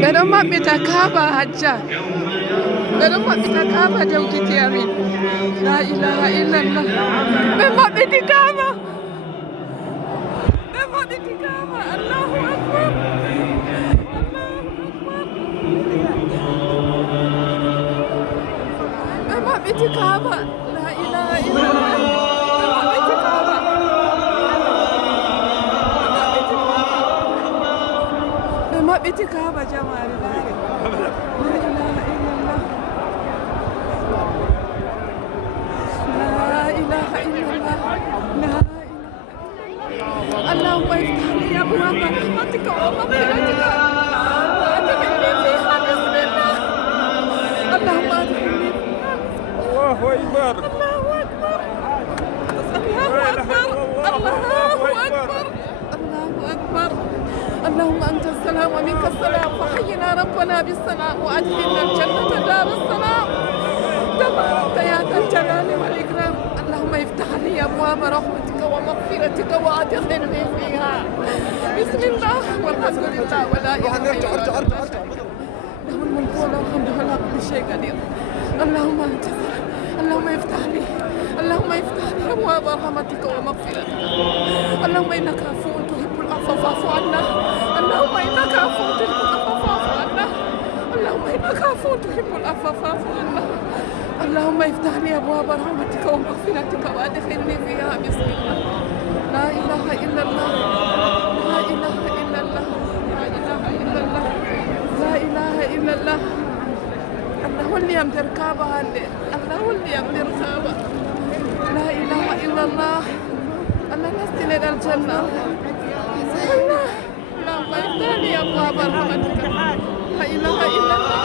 ɓe ɗon maɓɓita kaaba hajja, ɓe ɗon maɓɓita kaaba dewkiti amin. La ilaha illallah. ɓe maɓɓiti kaaba, ɓe maɓɓiti kaaba. Allahu akbar, ɓe maɓɓiti kaaba. La ilaha illallah. ɓe maɓɓiti kaaba, ɓe maɓɓiti kaaba jamaare laare. La ilaha illallah. لا إله إلا الله. لا إله. اللهم افتح لي أبواب رحمتك ومغفرتك وأدخلني فيها بسم الله. اللهم أدخلني فيها. الله أكبر. الله أكبر. الله أكبر. الله أكبر. الله أكبر. اللهم أنت السلام ومنك السلام، فحينا ربنا بالسلام وأدخلنا الجنة دار السلام. تبارك يا ذا الجلال والإكرام. اللهم افتح لي أبواب رحمتك ومغفرتك وأدخلني فيها. بسم الله والحمد لله ولا إله إلا الله. له الملك وله الحمد ولا كل شيء قدير. اللهم أنت اللهم افتح لي، اللهم افتح لي أبواب رحمتك ومغفرتك. اللهم إنك عفو تحب العفو فاعف عنا. اللهم إنك عفو تحب العفو فاعف عنا. اللهم إنك عفو تحب العفو فاعف عنا. اللهم افتح لي أبواب رحمتك ومغفرتك وأدخلني فيها بسم الله. لا إله إلا الله. لا إله إلا الله. لا إله إلا الله. لا إله إلا الله. الله هو اللي يمدر كعبة هالليل. الله هو اللي يمدر كعبة. لا إله إلا الله. الله نستل إلى الجنة. الله اللهم افتح لي أبواب رحمتك. لا إله إلا الله.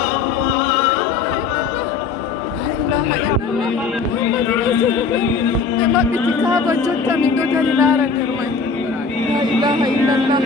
ɓe maɓɓiti kaaba jotta min ɗo dari laara nder mai. La ilaha illallah.